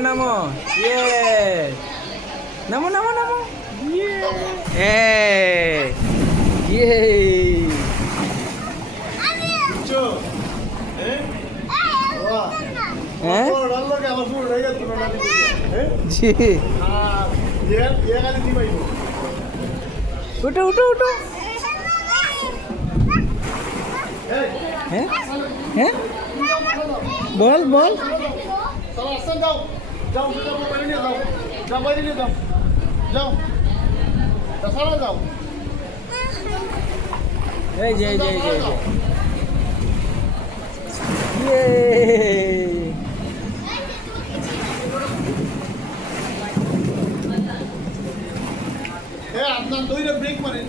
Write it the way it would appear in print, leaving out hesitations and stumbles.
নামো ইয়ে নামো নামো নামো ইয়ে ইয়ে হ্যাঁ জি উঠো উঠো উঠো হ্যাঁ হ্যাঁ বল বল এই যে এই যে এই যে ইয়ে আপনার দইটা ব্রেক মারেন